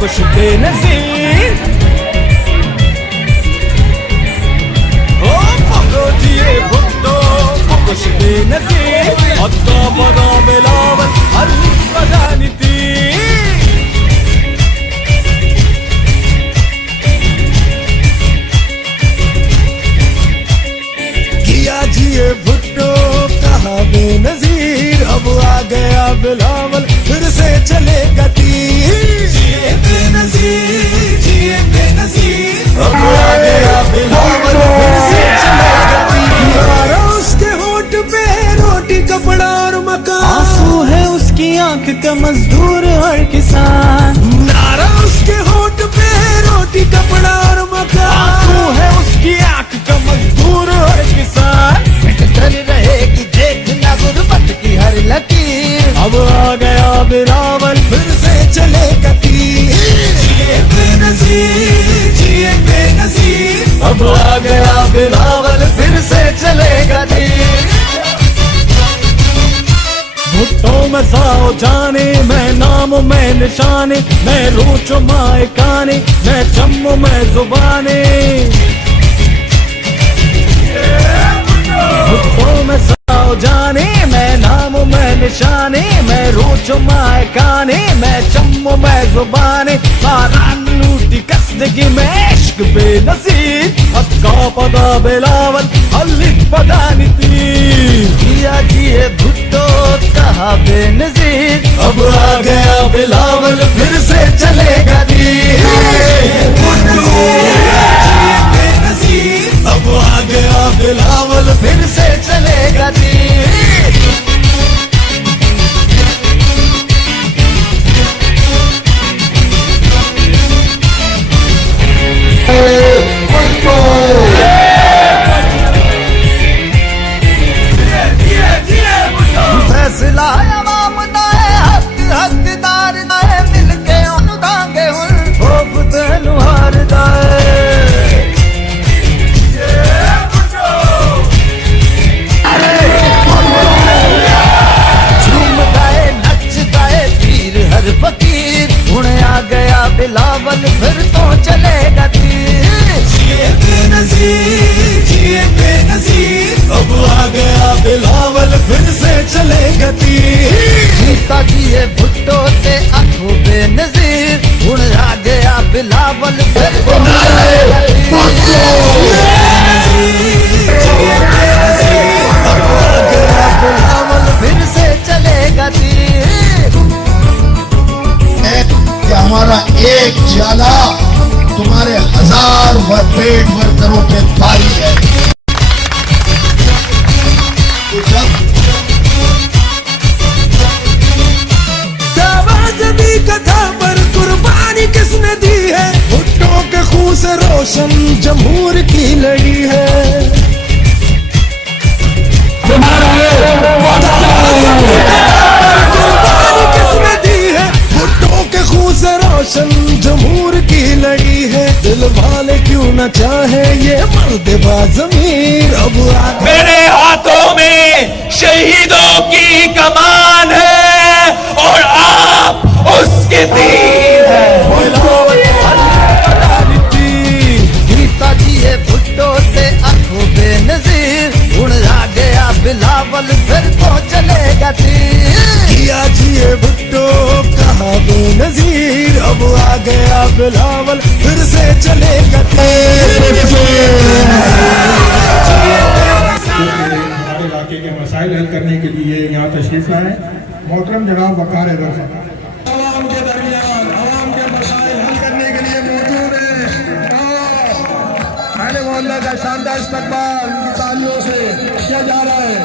कुछ बेनज़ीर। ओ पको जिए भुट्टो कुछ बेनज़ीर, अत्ता बड़ा बिलावल अली बजानी थी। किया जिए भुट्टो कहा बेनज़ीर, अब आ गया बिलावल फिर से चलेगा तीर। जिए बेनज़ीर जिए बेनज़ीर, अब आ गया बिलावल फिर से चलेगा तीर। नारा उसके होठ पे रोटी कपड़ा और मकान, आंसू है उसकी आंख का मजदूर और किसान। नारा उसके होठ पे रोटी कपड़ा और मकान, आंसू है उसकी आंख का मजदूर और किसान। चल रहेगी देखना गुर्बत की हर लकीर, अब आ गया बिलावल फिर से चलेगा तीर। जिए बेनज़ीर जिए बेनज़ीर, अब आ गया बिलावल फिर से चलेगा तीर। भुट्टो में साओ जाने, मैं नाम मैं निशाने, मैं रूचो माए काने, मैं चम्मो मैं जुबाने। भुट्टो में साओ जाने, मैं नाम मैं निशाने, मैं रूचो माए काने, मैं चम्मो मैं जुबाने। बारान लूटी कसदगी में इश्क बेनज़ीर, हक्का पदा बिलावल अली बदानी तीर। किया जिए भुट्टो कहा बेनज़ीर, अब आ गया बिलावल फिर से चलेगा तीर। अब आ गया बिलावल फिर से चलेगा तीर। फैसला अवाम दा है, हक हकदार दा है, मिलके ओनू दांगे हुन खौफ तेनू हार दा है। झूमदा है नचदा है पीर हर फकीर, हुण आ गया बिलावल फिर तो चलेगा तीर। जिए बेनज़ीर जिए बेनज़ीर, अब आ गया बिलावल फिर से चलेगा तीर। जीता जिए भुट्टो ते आंखों बेनज़ीर, हुण आ गया बिलावल फिर तो चलेगा बिलावल फिर से चलेगा तीर। कि हमारा एक जाला तुम्हारे 1000 पेट वर्करों पे भारी है। तो जब दी कथा पर कुर्बानी किसने दी है, भुट्टो के खून से रोशन जमहूर की लड़ी है। कुर्बानी किसने दी है, भुट्टो के खून से रोशन जमहूर की लड़ी है। दिल वाले क्यों न चाहे ये मर्द बाज़मीर, अब मेरे हाथों में शहीदों की कमान है और आप उसके तीर है। जीता जिए भुट्टो ते आंखों बेनज़ीर, हुण आ गया बिलावल फिर तो चलेगा तीर। किया जिए भुट्टो कहा बेनज़ीर, अब आ गया बिलावल फिर से चलेगा तीर। हमारे इलाके के मसाइल हल करने के लिए यहाँ तशरीफ लाए मोहतरम जनाब वकार आवाम के दरमियान आवाम के मसाइल हल करने के लिए मौजूद है। अहले मोहल्ला का शानदार इस्तकबाल उनकी तालियों से किया जा रहा है।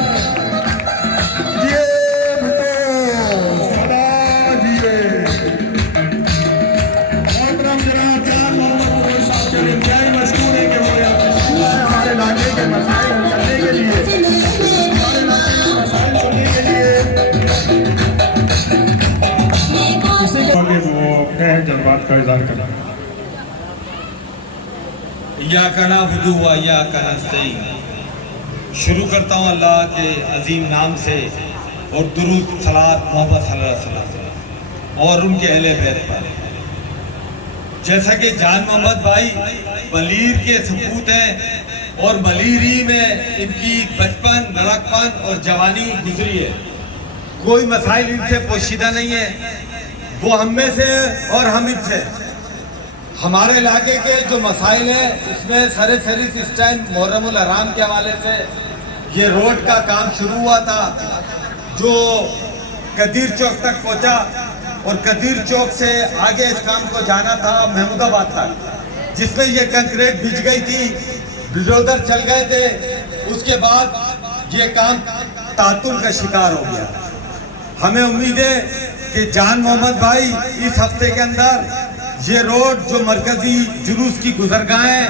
मोहतरम जनाब जान मोहम्मद साहब के इंतहाई मशहूर है कि वो हमारे इलाके के मसाइल हल करने के लिए जज्बात का इज़हार करा। या कना बुदू व या कना सही। शुरू करता हूँ अल्लाह के अजीम नाम से और दुरूद सलात मोहम्मद सल्लल्लाहु अलैहि वसल्लम और उनके अहले बैत पर। जैसा कि जान मोहम्मद भाई मलीर के सपूत हैं और मलीरी में इनकी बचपन, लड़कपन और जवानी गुजरी है। कोई मसाइल इनसे पोशीदा नहीं है, वो हम में से और हम इनसे। हमारे इलाके के जो मसाइल हैं उसमें सरे फहरिस्त इस टाइम मुहर्रमुल हराम के हवाले से ये रोड का काम शुरू हुआ था जो कदीर चौक तक पहुंचा और कदीर चौक से आगे इस काम को जाना था महमूदाबाद तक, जिसमें ये कंक्रीट बिछ गई थी, बुलडोजर चल गए थे। उसके बाद ये काम तातुल का शिकार हो गया। हमें उम्मीद है कि जान मोहम्मद भाई इस हफ्ते के अंदर ये रोड जो मरकजी जुलूस की गुजरगाहें,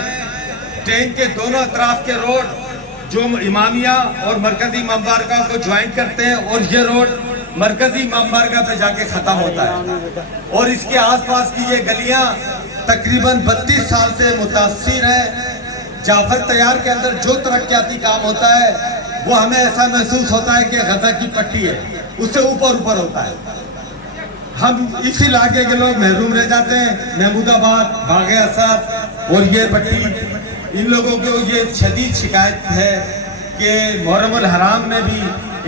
ट्रेन के दोनों अतराफ के रोड जो इमामिया और मरकजी इमाम बारगाह को ज्वाइन करते हैं और ये रोड मरकजी इमाम बारगाह पे जाके खत्म होता है और इसके आसपास की ये गलियां तकरीबन 32 साल से मुतासिर है। जाफर तैयार के अंदर जो तरक्याती काम होता है वो हमें ऐसा महसूस होता है कि गजा की पट्टी है, उससे ऊपर ऊपर होता है। हम इस इलाके के लोग महरूम रह जाते हैं। महमूदाबाद, बागे असद और ये पट्टी, इन लोगों को ये शदीद शिकायत है कि मुहर्रमुल हराम में भी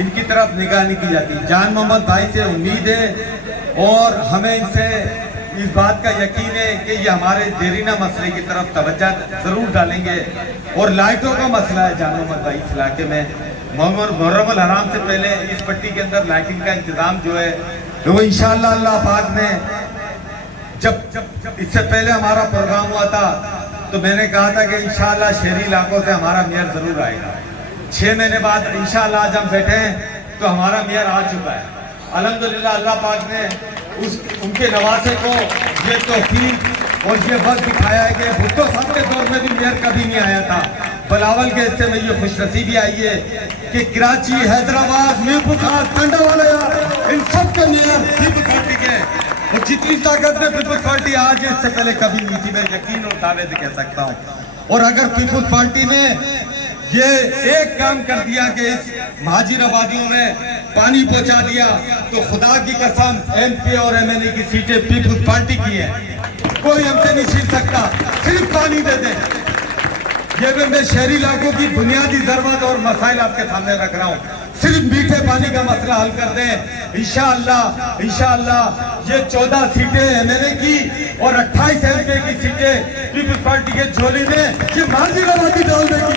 इनकी तरफ निगाह नहीं की जाती। जान मोहम्मद भाई से उम्मीद है और हमें इनसे इस बात का यकीन है कि ये हमारे देरीना मसले की तरफ तवज्जो जरूर डालेंगे। और लाइटों का मसला है जान मोहम्मद भाई इस इलाके में, मुहर्रमुल हराम से पहले इस पट्टी के अंदर लाइटिंग का इंतजाम जो है वो इंशाअल्लाह अल्लाह पाक ने, जब इससे पहले हमारा प्रोग्राम हुआ था तो मैंने कहा था कि इंशाअल्लाह शहरी इलाकों से हमारा मेयर जरूर आएगा। 6 महीने बाद इंशाअल्लाह आज हम बैठे हैं तो हमारा मेयर आ चुका है। अल्हम्दुलिल्लाह अल्लाह पाक ने उनके नवासे को ये तौफीक और ये वक्त दिखाया है कि भुट्टो साहब के दौर में भी मेयर कभी नहीं आया था। बिलावल के हिस्से में ये खुशनसीबी आई है कि कराची, हैदराबाद, मीरपुर, टंडावाला, इन सब के मेयर पीपल्स पार्टी के, और जितनी ताकत में पीपल्स पार्टी आज है इससे पहले कभी नहीं थी, मैं यकीन और दावे से कह सकता हूँ। और अगर पीपल्स पार्टी ने ये एक काम कर दिया कि इस महाजिर आबादियों में पानी पहुंचा दिया तो खुदा की कसम MP और MNA की सीटें पीपल्स पार्टी की है, कोई हमसे नहीं छीन सकता। सिर्फ पानी दे दें। ये मैं शहरी इलाकों की बुनियादी जरूरत और मसाइल आपके सामने रख रहा हूँ। सिर्फ मीठे पानी का मसला हल कर दें इंशाअल्लाह। इंशाअल्लाह ये 14 सीटें MNA की और 28 MP की सीटें पीपल्स पार्टी के झोली में ये महाजिर आबादी डाल देगी,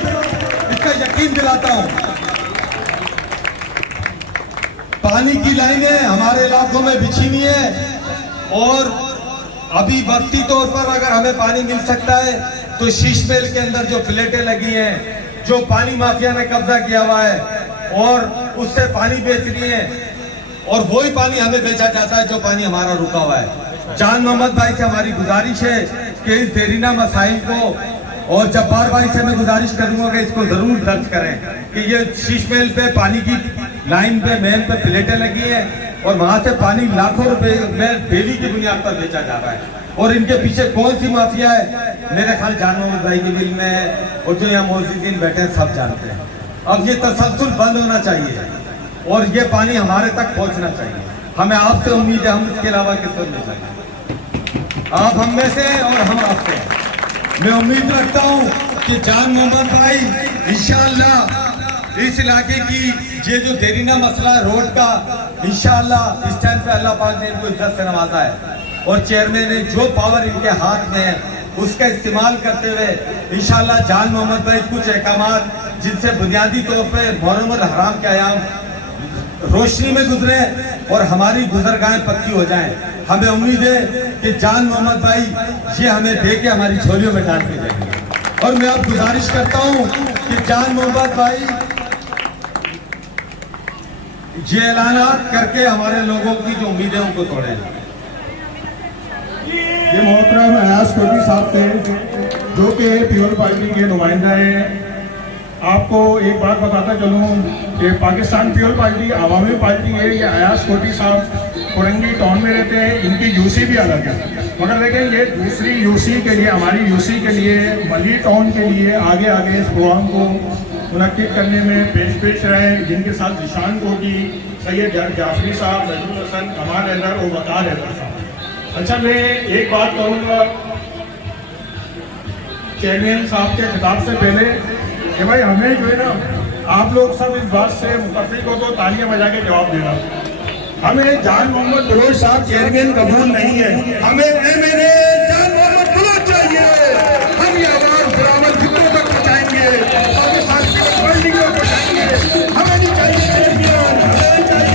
इसका यकीन दिलाता हूँ। पानी की लाइनें हमारे इलाकों में बिछी हुई है और अभी वक्ती तौर पर अगर हमें पानी मिल सकता है तो शीश महल के अंदर जो प्लेटें लगी हैं, जो पानी माफिया ने कब्जा किया हुआ है और उससे पानी बेच रही है और वही पानी हमें बेचा जाता है जो पानी हमारा रुका हुआ है। जान मोहम्मद भाई से हमारी गुजारिश है कि इस देरीना मसाइल को, और जब्बार भाई से मैं गुजारिश करूंगा कि इसको जरूर दर्ज करें कि ये शीश महल पे पानी की लाइन पे, मेन पे प्लेटें लगी हैं और वहां से पानी लाखों रुपए में डेली की बुनियाद पर बेचा जा रहा है। और इनके पीछे कौन सी माफिया है मेरे ख्याल जान मोहम्मद भाई के दिल में है और जो यहाँ मौजूदीन बैठे हैं सब जानते हैं। अब ये तसलसल बंद होना चाहिए और ये पानी हमारे तक पहुंचना चाहिए। हमें आपसे उम्मीद है, हम इसके अलावा किससे मिल सकते। आप हम में से और हम आपसे। मैं उम्मीद रखता हूँ कि जान मोहम्मद भाई इंशाअल्लाह इस इलाके की ये जो देरीना मसला है रोड का, इंशाअल्लाह इस टाइम पे अल्लाह पाक ने इनको इज्जत से नवाजा है और चेयरमैन ने जो पावर इनके हाथ में है उसका इस्तेमाल करते हुए इंशाअल्लाह जान मोहम्मद भाई कुछ अहकामात जिनसे बुनियादी तौर पे मुहर्रमुल हराम के आयाम रोशनी में गुजरे और हमारी गुजरगाहें पक्की हो जाएं। हमें उम्मीद है कि जान मोहम्मद भाई ये हमें दे के हमारी झोलियों में डाल के जाएंगे। और मैं अब गुजारिश करता हूँ कि जान मोहम्मद भाई ये ऐलानात करके हमारे लोगों की जो उम्मीदें उनको तोड़े। ये मोहतरम अयाज कोटी साहब थे जो कि पीपल्स पार्टी के नुमाइंदा हैं। आपको एक बात बताता चलूँ कि पाकिस्तान पीपल्स पार्टी आवामी पार्टी है। ये अयाज कोटी साहब कोरंगी टाउन में रहते हैं, इनकी यूसी भी अलग है, मगर देखें ये दूसरी यूसी के लिए, हमारी यूसी के लिए, मली टाउन के लिए आगे आगे इस प्रोग्राम को मुनक्किद करने में पेश रहे, जिनके साथ निशान कोटी, सैयद जाफरी साहब, नजमुल हसन, कमाल हैदर और वकार हैदर साहब। अच्छा, मैं एक बात कहूँगा चेयरमैन साहब के खिताब से पहले कि भाई हमें जो है ना, आप लोग सब इस बात से मुतफिक हो तो तालियां बजा के जवाब देना। हमें जान मोहम्मद बलोच साहब चेयरमैन कबूल नहीं है, हमें मेरे जान मोहम्मद बलोच चाहिए। हम ये आवाज बराबर फिक्रों तक पहुंचाएंगे, पाकिस्तान की वर्ल्डिंग तक पहुंचाएंगे। हमें नहीं चाहिए चेयरमैन, हमें चाहिए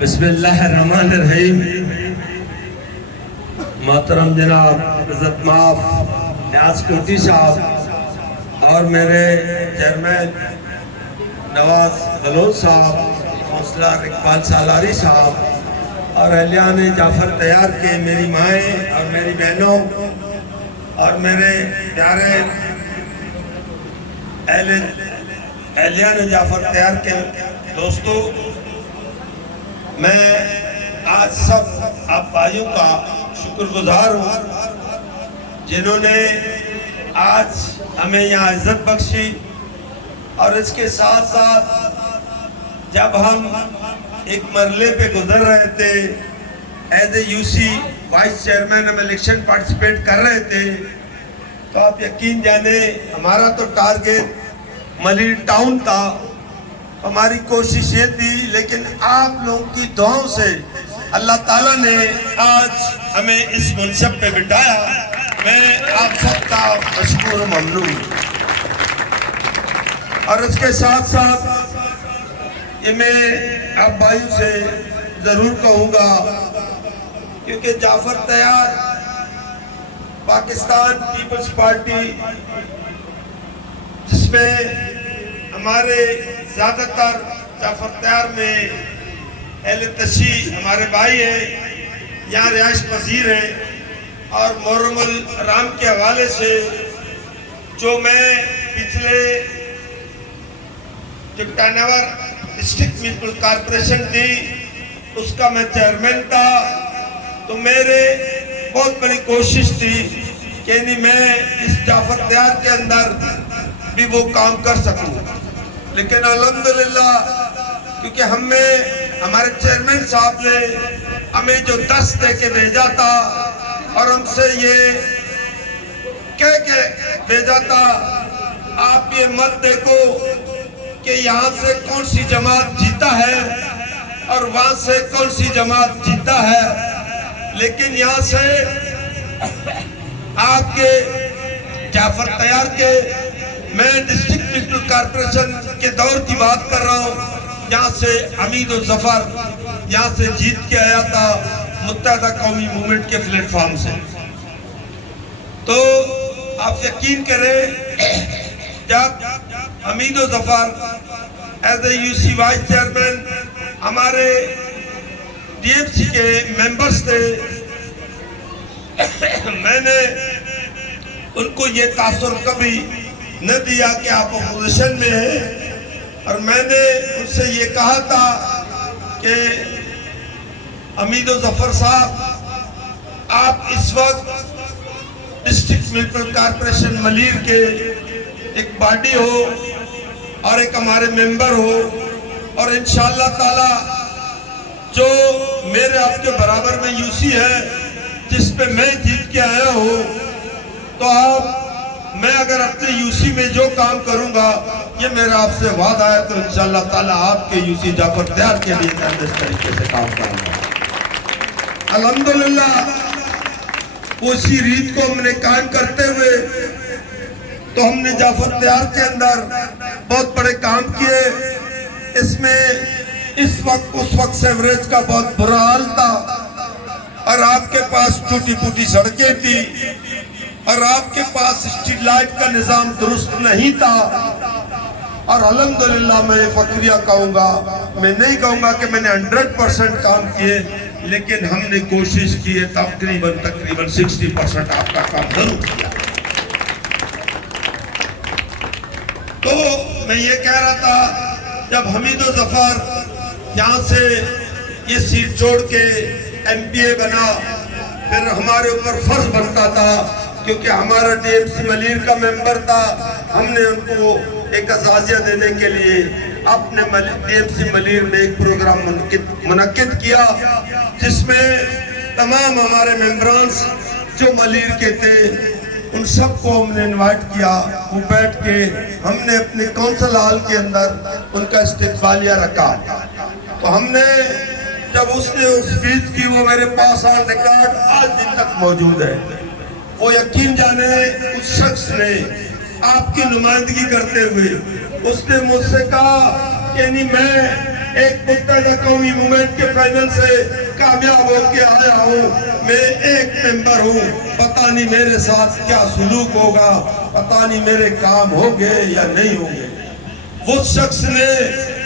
बिस्मिल्लाहिर्रहमानिर्रहीम। मोहतरम जनाब इज़्ज़त माफ न्याज कोटी साहब और मेरे चेयरमैन नवाज बलोच साहब, काउंसलर इकबाल सालारी साहब और अहलियान जाफर तैयार के मेरी माएँ और मेरी बहनों और मेरे प्यारे अहलियान जाफर तैयार के दोस्तों, मैं आज सब आप भाइयों का शुक्रगुजार हूँ जिन्होंने आज हमें यहाँ इज्जत बख्शी। और इसके साथ साथ जब हम एक मरले पे गुजर रहे थे, as a UC vice chairman हम इलेक्शन पार्टिसिपेट कर रहे थे, तो आप यकीन जाने हमारा तो टारगेट मलिर टाउन था। हमारी कोशिश ये थी, लेकिन आप लोगों की दुआओं से अल्लाह ताला ने आज हमें इस मनसब पे बिठाया। मैं आप सबका मशकूर ममनून। और इसके साथ साथ ये मैं आप भाइयों से ज़रूर कहूँगा, क्योंकि जाफर तैयार पाकिस्तान पीपल्स पार्टी, जिसमें हमारे ज़्यादातर जाफर तैयार में अहले तशी हमारे भाई हैं, यहाँ रिहाइश पजीर हैं। और मोहर्रमुल राम के हवाले से जो मैं पिछले टिकटानवर डिस्ट्रिक्ट म्यूनसिपल कॉरपोरेशन थी, उसका मैं चेयरमैन था, तो मेरे बहुत बड़ी कोशिश थी कि नहीं मैं इस जाफर तैयार के अंदर भी वो काम कर सकूं। लेकिन अल्हम्दुलिल्लाह, क्योंकि हमारे चेयरमैन साहब ने हमें जो 10 दे के भेजा था और हमसे ये कह के भेजा था, आप ये मत देखो कि यहाँ से कौन सी जमात जीता है और वहाँ से कौन सी जमात जीता है, लेकिन यहाँ से आपके जाफर तैयार के, मैं डिस्ट्रिक्ट म्यूनसिपल कॉरपोरेशन के दौर की बात कर रहा हूँ, यहाँ से हमीद और जफर यहाँ से जीत के आया था मुत्तहदा कौमी मूवमेंट के प्लेटफॉर्म से। तो आप यकीन करें, जब हमीद और Zafar as a UC vice chairman हमारे डीएमसी के मेंबर्स थे, मैंने उनको ये तासुर कभी न दिया कि आप अपोजिशन में हैं। और मैंने उनसे ये कहा था कि हमीद जफर साहब, आप इस वक्त डिस्ट्रिक्ट म्यूनसिपल कॉरपोरेशन मलीर के एक बॉडी हो और एक हमारे मेंबर हो, और इंशाअल्लाह ताला जो मेरे आपके बराबर में यूसी है, जिस पे मैं जीत के आया हूँ, तो आप मैं अगर अपने यूसी में जो काम करूंगा, ये मेरा आपसे वादा है, तो इंशाअल्लाह ताला आपके यूसी जाफर तैयार के लिए मैं इस तरीके से काम करूंगा। अल्हम्दुलिल्लाह, उसी रीत को हमने कायम करते हुए तो हमने जाफर तैयार के अंदर बहुत बड़े काम किए। इसमें इस वक्त उस वक्त सेवरेज का बहुत बुरा हाल था, और आपके पास टूटी फूटी सड़कें थी, और आपके पास स्ट्रीट लाइट का निजाम दुरुस्त नहीं था। और अल्हम्दुलिल्लाह मैं फक्रिया कहूँगा, मैं नहीं कहूँगा कि मैंने 100% काम किए, लेकिन हमने कोशिश की है तकरीबन 60% आपका काम जरूर किया। तो मैं ये कह रहा था, जब हमीदो जफर यहाँ से ये सीट छोड़ के MPA बना, फिर हमारे ऊपर फर्ज बनता था, क्योंकि हमारा DMC मलीर का मेंबर था, हमने उनको एक अज़ाज़िया देने के लिए अपने DMC मलीर में एक प्रोग्राम मुनक्किद किया, जिसमें तमाम हमारे मेंबरान जो मलीर के थे उन सबको हमने इनवाइट किया। वो बैठ के हमने अपने कौंसल हॉल के अंदर उनका इस्तकबालिया रखा। तो हमने जब उसने उस स्पीच की, वो मेरे पास ऑन रिकॉर्ड आज दिन तक मौजूद है। वो यकीन जाने उस शख्स ने आपकी नुमाइंदगी करते हुए उसने मुझसे कहा कि नहीं, मैं एक मुत्तहिदा कौमी मूवमेंट के फाइनल से कामयाब होके आया हूँ, मैं एक मेंबर हूँ, पता नहीं मेरे साथ क्या सुलूक होगा, पता नहीं मेरे काम होंगे या नहीं होंगे। वो शख्स ने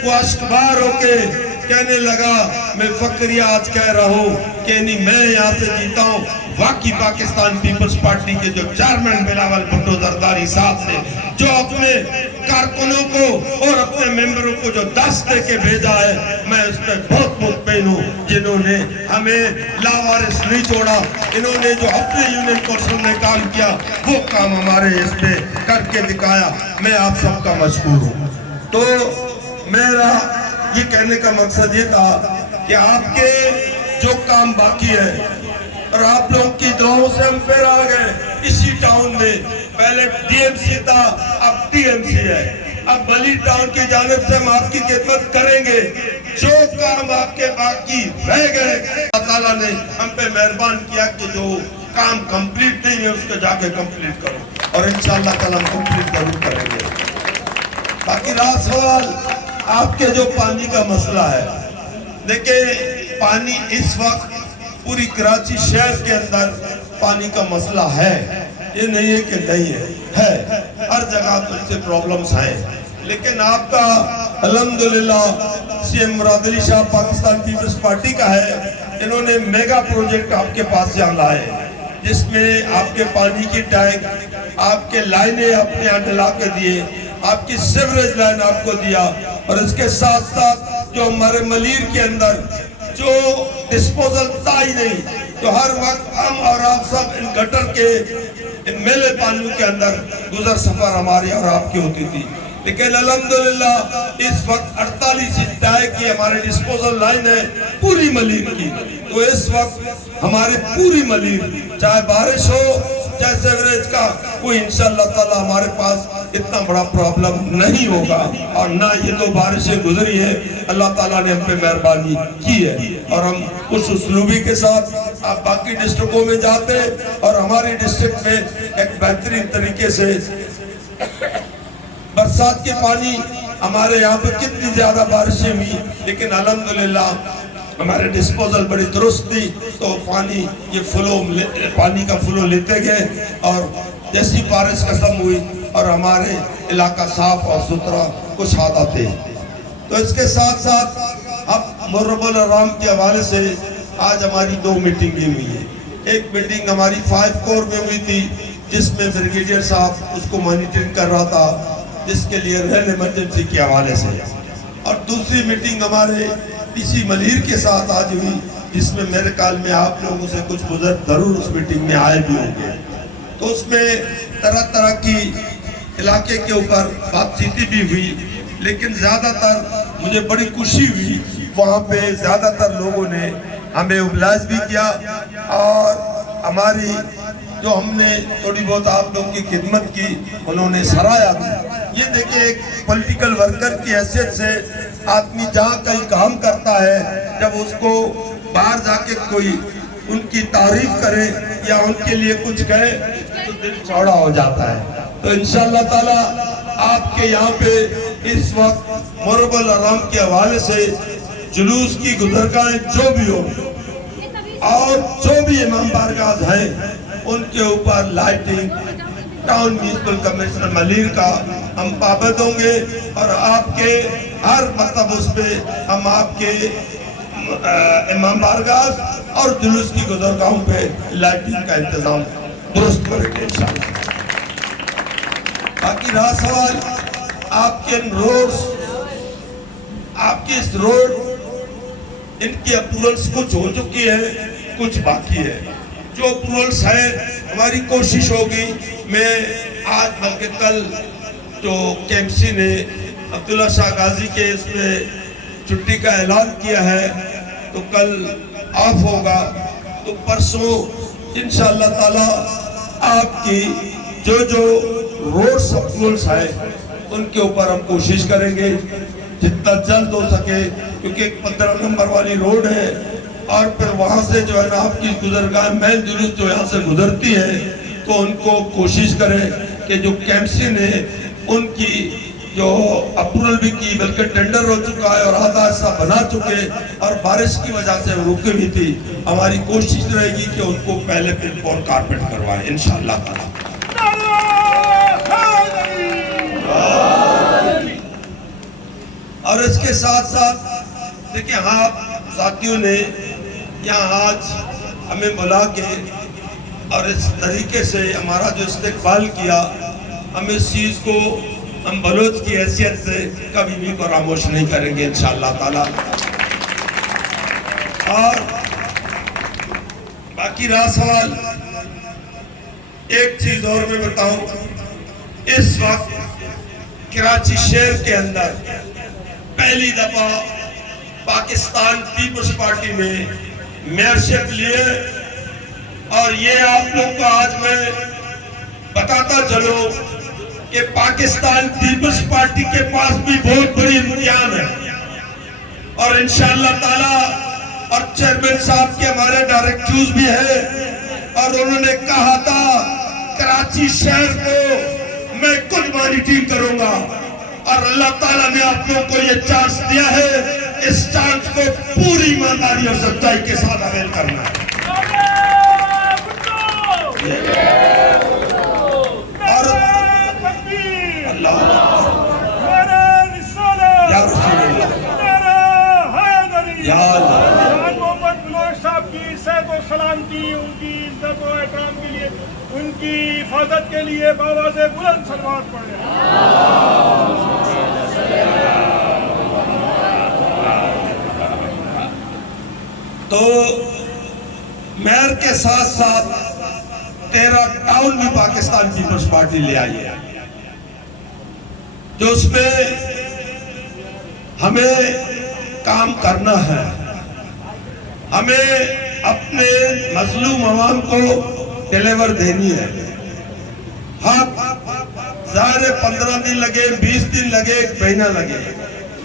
वो अश्कबार होके कहने लगा, मैं फकरिया आज कह रहा हूँ कि नहीं, मैं यहाँ से जीता हूँ। वाकई पाकिस्तान पीपल्स पार्टी के जो चेयरमैन बिलावल भुट्टो जरदारी साहब ने जो अपने कारकुनों को और अपने मेंबरों को जो 10 दे के भेजा है, मैं उस पर बहुत मुतमईन हूँ। जिन्होंने हमें लावारिस नहीं छोड़ा, इन्होंने जो अपने यूनियन कौंसिल में काम किया, वो काम हमारे इस पे करके दिखाया। मैं आप सबका मशहूर हूँ। तो मेरा ये कहने का मकसद ये था कि आपके जो काम बाकी है, और आप लोग की दुआओं से हम फिर आ गए इसी टाउन में। पहले DMC था, अब TMC है। अब मलीर टाउन की जानिब से हम आपकी खिदमत करेंगे। जो काम आपके बाकी रह गए, अल्लाह ताला ने हम पे मेहरबान किया कि जो काम कंप्लीट नहीं है उसको जाके कंप्लीट करो, और इंशाअल्लाह ताला हम कंप्लीट जरूर करेंगे। बाकी रहा सवाल आपके जो पानी का मसला है, देखिए पानी इस वक्त पूरी कराची शहर के अंदर पानी का मसला है, ये नहीं है कि नहीं है, हर जगह तो इससे प्रॉब्लम्स हैं। लेकिन आपका अल्हम्दुलिल्लाह CM मुराद अली शाह पाकिस्तान पीपल्स पार्टी का है, इन्होंने मेगा प्रोजेक्ट आपके पास यहाँ लाए, जिसमें आपके पानी की टैंक, आपके लाइनें अपने यहाँ डला के दिए, आपकी सीवरेज लाइन आपको दिया, और इसके साथ साथ जो हमारे मलीर के अंदर जो डिस्पोजल था ही नहीं, तो हर वक्त हम और आप सब इन गटर के इन मेले पानी के अंदर गुजर सफर हमारी और आपकी होती थी। लेकिन अल्हम्दुलिल्लाह इस वक्त 48 इंच की हमारे डिस्पोजल लाइन है पूरी मलीर की। तो इस वक्त हमारी पूरी मलीर, चाहे बारिश हो चाहे सीवरेज का, कोई इंशाअल्लाह ताला हमारे पास इतना बड़ा प्रॉब्लम नहीं होगा। और ना ये तो बारिशें गुजरी है, अल्लाह ताला ने हम पे मेहरबानी की है, और हम उस उसलूबी के साथ आप बाकी डिस्ट्रिक्टों में जाते और हमारी डिस्ट्रिक्ट में एक बेहतरीन तरीके से बरसात के पानी, हमारे यहाँ पे कितनी ज्यादा बारिशें हुई, लेकिन अल्हम्दुलिल्लाह हमारे डिस्पोजल बड़ी दुरुस्त थी, तो पानी ये पानी का फ्लो लेते गए, और जैसी बारिश खत्म हुई और हमारे इलाका साफ और सुथरा कुछ हादा थे। तो इसके साथ साथ अब मुहर्रम राम के हवाले से आज हमारी 2 मीटिंगें हुई है। एक मीटिंग हमारी 5 कोर में हुई थी, जिसमें ब्रिगेडियर साहब उसको मॉनिटरिंग कर रहा था, जिसके लिए रेल इमरजेंसी के हवाले से, और दूसरी मीटिंग हमारे DC मलीर के साथ आज हुई, जिसमें मेरे ख्याल में आप लोगों से कुछ बुजुर्ग जरूर उस मीटिंग में आए भी होंगे। तो उसमें तरह तरह की इलाके के ऊपर बातचीत भी हुई, लेकिन ज़्यादातर मुझे बड़ी खुशी हुई, वहाँ पे ज़्यादातर लोगों ने हमें उबलाज भी किया, और हमारी जो हमने थोड़ी बहुत आप लोग की खिदमत की उन्होंने सराहा भी। ये देखिए, एक पॉलिटिकल वर्कर की हैसियत से आदमी जहाँ कहीं काम करता है, जब उसको बाहर जाके कोई उनकी तारीफ करे या उनके लिए कुछ कहे तो दिल चौड़ा हो जाता है। तो इंशाअल्लाह ताला आपके यहाँ पे इस वक्त मुहर्रम राम के हवाले से जुलूस की गुजरगाहें जो भी हो, और जो भी इमाम बारगाह हैं, उनके ऊपर lighting town municipal commissioner Malir का हम पाबंद होंगे, और आपके हर मतलब उस पे हम आपके इमाम बारगाह और जुलूस की गुजरगाहों पे लाइटिंग का इंतजाम दुरुस्त करेंगे इंशाल्लाह। बाकी रहा सवाल आपके रोड्स, आपकी इस रोड इनकी अप्रूवल्स कुछ हो चुकी है, कुछ बाकी है। जो अप्रूवल्स है हमारी कोशिश होगी, मैं आज बल्कि कल जो केएमसी ने अब्दुल्ला शाह गाजी के इसमें छुट्टी का ऐलान किया है तो कल ऑफ होगा, तो परसों इंशाअल्लाह ताला आपकी जो जो रोड्स अप्रूवल्स है उनके ऊपर हम कोशिश करेंगे जितना जल्द हो सके, क्योंकि 15 नंबर वाली रोड है और फिर वहां से जो है ना आपकी गुजरगाह मेल जुलूस जो यहाँ से गुजरती है, तो उनको कोशिश करें कि जो केएमसी ने उनकी जो अप्रूवल भी की, बल्कि टेंडर हो चुका है और आधा हिस्सा बना चुके, और बारिश की वजह से रुकी हुई थी, हमारी कोशिश रहेगी कि उनको पहले फिर और कारपेट करवाएं इंशाअल्लाह ताला। और इसके साथ साथ देखिए, हाँ साथियों ने यहाँ आज हमें बुला के और इस तरीके से हमारा जो इस्तेकबाल किया, हम इस चीज़ को हम बलोच की हैसियत से कभी भी फरामोश नहीं करेंगे इंशाअल्लाह ताला। और बाकी रहा सवाल, एक चीज और मैं बताऊं, इस वक्त कराची शहर के अंदर पहली दफा पाकिस्तान पीपल्स पार्टी में मेयरशिप लिए, और ये आप लोग को आज मैं बताता चलो कि पाकिस्तान पीपल्स पार्टी के पास भी बहुत बड़ी इम्तिहान है, और इंशाअल्लाह ताला, और चेयरमैन साहब के हमारे डायरेक्टर्स भी है, और उन्होंने कहा था कराची शहर को मैं खुद मॉनिटरिंग करूंगा, और अल्लाह ताला ने आप लोगों को ये चांस दिया है, इस चांस को पूरी ईमानदारी और सच्चाई के साथ अवेल करना है। और अल्लाह या साहब की सैको सलामती, उनकी इज्जत और एहतराम के लिए, उनकी हिफाजत के लिए बाबा से बुलंद सलवात पढ़े। तो मेयर के साथ साथ 13 टाउन भी पाकिस्तान पीपल्स पार्टी ले आई है, जो उसमें हमें काम करना है, हमें अपने मजलूम अवाम को डिलीवर देनी है। हाँ ज़ाहिर 15 दिन लगे, 20 दिन लगे, 1 महीना लगे,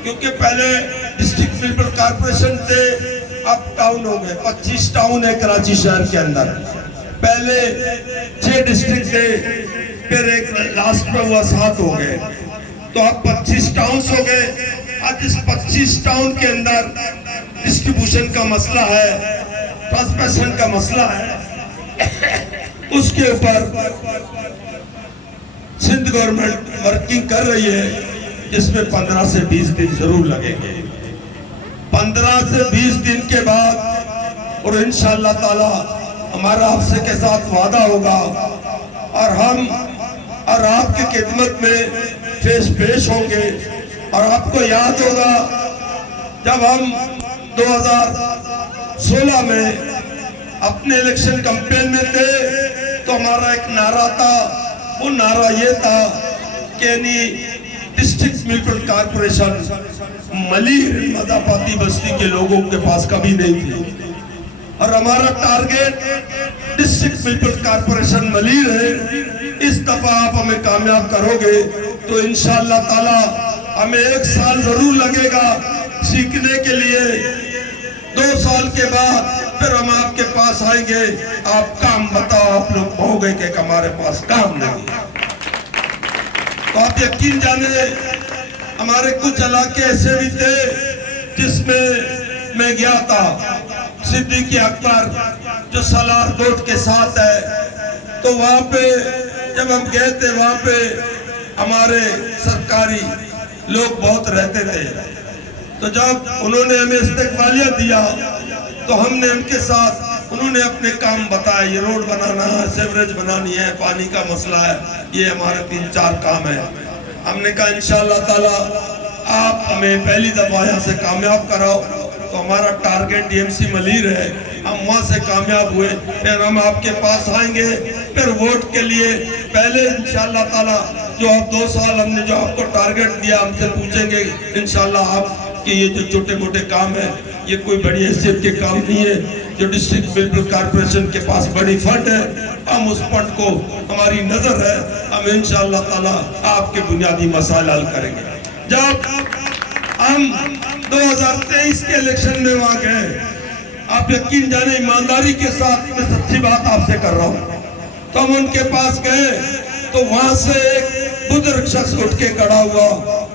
क्योंकि पहले डिस्ट्रिक्ट पीपल कारपोरेशन थे, अब टाउन हो गए, 25 टाउन है कराची शहर के अंदर। पहले 6 डिस्ट्रिक्ट थे, फिर एक लास्ट में हुआ 7 हो गए, तो अब 25 टाउन हो गए। आज इस 25 टाउन के अंदर डिस्ट्रीब्यूशन का मसला है, ट्रांसमिशन का मसला है, उसके ऊपर सिंध गवर्नमेंट वर्किंग कर रही है, जिसमें 15 से 20 दिन जरूर लगेंगे। 15 से 20 दिन के बाद और इंशाअल्लाह ताला हमारा आपसे के साथ वादा होगा, और हम और आपकी खिदमत में पेश होंगे। और आपको याद होगा जब हम 2016 में अपने इलेक्शन कैंपेन में थे, तो हमारा एक नारा था, वो नारा ये था कि डिस्ट्रिक्ट म्यूनिसिपल कारपोरेशन मलीर मदापाती बस्ती के लोगों के पास कभी नहीं थी, और हमारा target district municipal corporation Malir है। इस दफा आप हमें कामयाब करोगे तो इंशाअल्लाह ताला हमें 1 साल जरूर लगेगा सीखने के लिए, 2 साल के बाद फिर हम आपके पास आएंगे, आप काम बताओ, आप लोग कहोगे कि हमारे पास काम नहीं। तो आप यकीन जाने हमारे कुछ इलाके ऐसे भी थे जिसमें मैं गया था, सिद्दीकी अकबर जो सलार कोट के साथ है, तो वहां पे जब हम गए थे, वहां पे हमारे सरकारी लोग बहुत रहते थे। तो जब उन्होंने हमें इस्तेकबालिया दिया तो हमने उनके साथ, उन्होंने अपने काम बताए, ये रोड बनाना है, सेवरेज बनानी है, पानी का मसला है, ये हमारे 3-4 काम है। हमने कहा इंशाअल्लाह ताला आप हमें पहली दफा यहाँ से कामयाब कराओ, तो हमारा टारगेट डीएमसी मलीर है, हम वहाँ से कामयाब हुए, फिर हम आपके पास आएंगे, फिर वोट के लिए पहले इंशाअल्लाह ताला जो आप 2 साल हमने जो आपको टारगेट दिया, हमसे पूछेंगे इंशाअल्लाह आपके ये जो छोटे मोटे काम है, ये कोई बड़ी हैसियत के काम नहीं है, जो डिस्ट्रिक्ट बिल्कुल कारपोरेशन के पास बड़ी फंड है, हम उस फंड को, हमारी नजर है, हम इंशाअल्लाह ताला आपके बुनियादी मसाइल हल करेंगे। जब हम 2023 के इलेक्शन में वहां गए, आप यकीन जाने ईमानदारी के साथ मैं सच्ची बात आपसे कर रहा हूँ, तो हम उनके पास गए तो वहां से एक बुजुर्ग शख्स उठ के खड़ा हुआ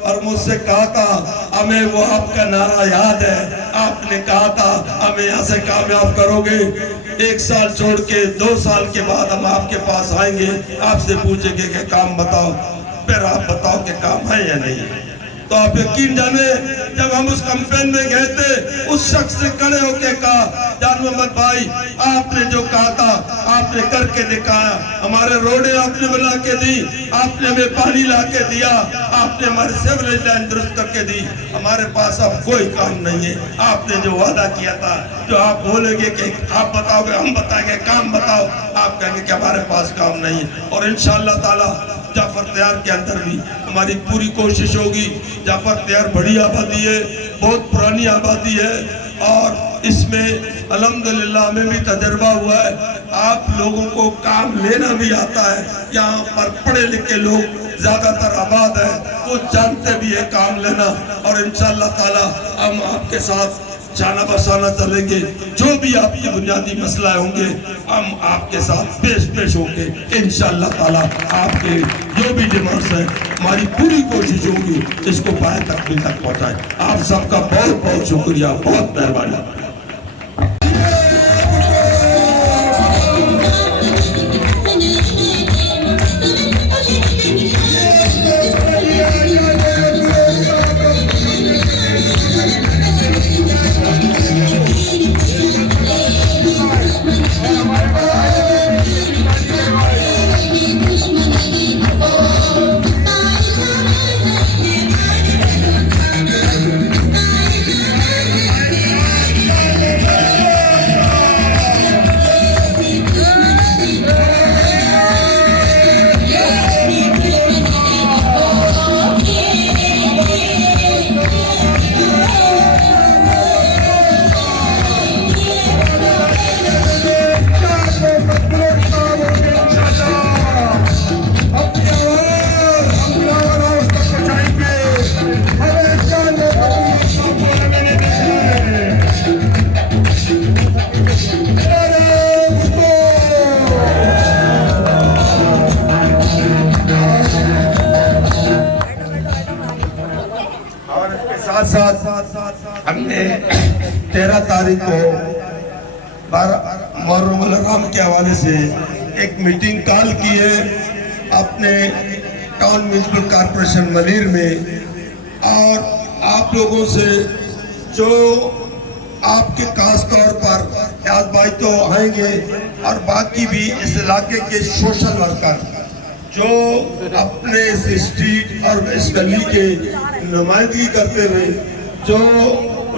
और मुझसे कहा था, हमें वो आपका नारा याद है, आपने कहा था हमें यहाँ से कामयाब करोगे, 1 साल छोड़ के 2 साल के बाद हम आपके पास आएंगे, आपसे पूछेंगे कि काम बताओ, फिर आप बताओ कि काम है या नहीं। तो आप यकीन जाने जब हम उस कैंपेन में गए थे, उस शख्स ने खड़े होकर कहा, जान मोहम्मद भाई आपने जो कहा था आपने करके दिखाया, हमारे रोडें आपने बना के दी, आपने हमें पानी ला के दिया, आपने हमारे सिविल लाइन दुरुस्त करके दी, हमारे पास अब कोई काम नहीं है, आपने जो वादा किया था, जो आप बोलेंगे कि आप बताओगे हम बताएंगे, काम बताओ, आप कहेंगे कि हमारे पास काम नहीं है। और इंशाअल्लाह ताला जाफर तैयार के अंदर भी हमारी पूरी कोशिश होगी। जाफर तैयार बड़ी आबादी है, बहुत पुरानी आबादी है, और इसमें अल्हम्दुलिल्लाह हमें भी तजर्बा हुआ है, आप लोगों को काम लेना भी आता है, यहाँ पर पढ़े लिखे लोग ज्यादातर आबाद है, वो जानते भी है काम लेना, और इंशाअल्लाह ताला हम आपके साथ जाना बसाना चलेंगे, जो भी आपके बुनियादी मसला होंगे हम आपके साथ पेश होंगे इंशाअल्लाह ताला। आपके जो भी डिमांड्स हैं हमारी पूरी कोशिश होगी इसको पाए तक पहुंचाए। आप सबका बहुत बहुत शुक्रिया, बहुत मेहरबानी। साथ हमने 13 तारीख को मुहर्रम अल-हराम के हवाले से एक मीटिंग कॉल की है अपने टाउन म्यूनिसिपल कॉर्पोरेशन मलीर में, और आप लोगों से जो आपके खास तौर पर याद भाई तो आएंगे, और बाकी भी इस इलाके के सोशल वर्कर जो अपने इस स्ट्रीट और इस गली के नुमाइंदगी करते हुए जो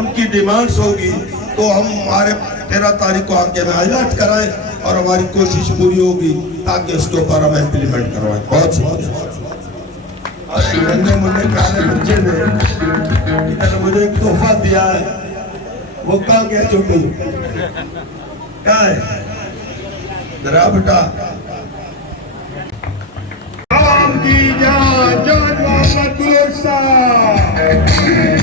उनकी डिमांड्स होगी, तो हम हमारे 13 तारीख को आके हाईलाइट कराएं और हमारी कोशिश पूरी होगी ताकि उसके ऊपर हम इम्प्लीमेंट करवाएं। बहुत मुझे प्यारे बच्चे ने इधर मुझे एक तोहफा दिया है, वो कहाँ गया छोटू, क्या है जरा बेटा की जान जान मोहम्मद गुलेर साहब।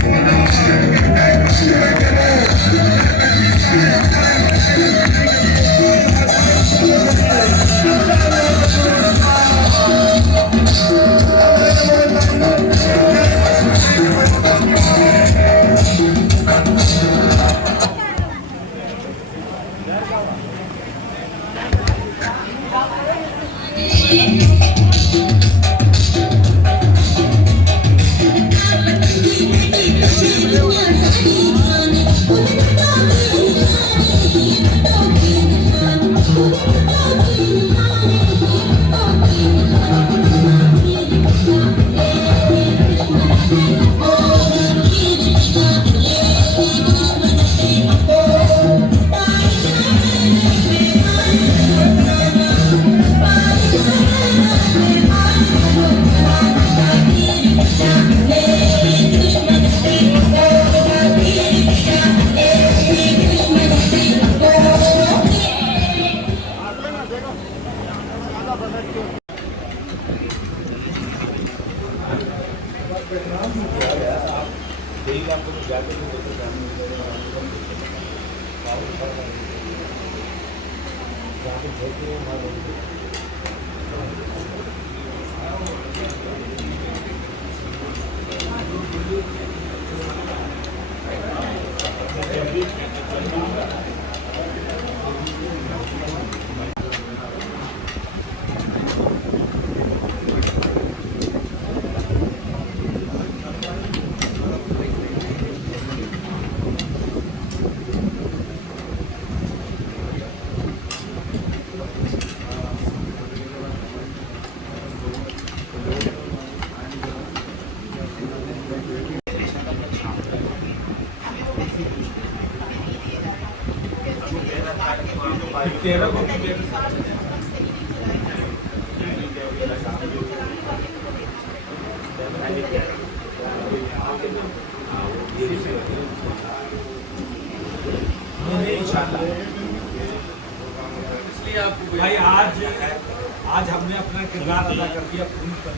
भाई आज हमने अपना किरदार अदा कर दिया, खून का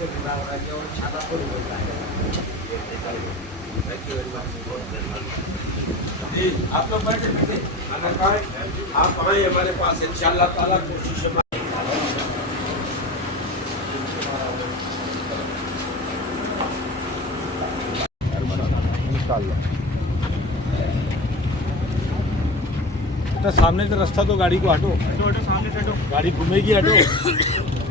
किरदार अदा किया और छाता को बोलता है। जी आप लोग बैठे बैठे खाना खाएं, आप आए हमारे पास, इंशाअल्लाह ताला कोशिश है। तो सामने से रास्ता, तो गाड़ी को हटो, हटो सामने से हटो, गाड़ी घूमेगी, हटो।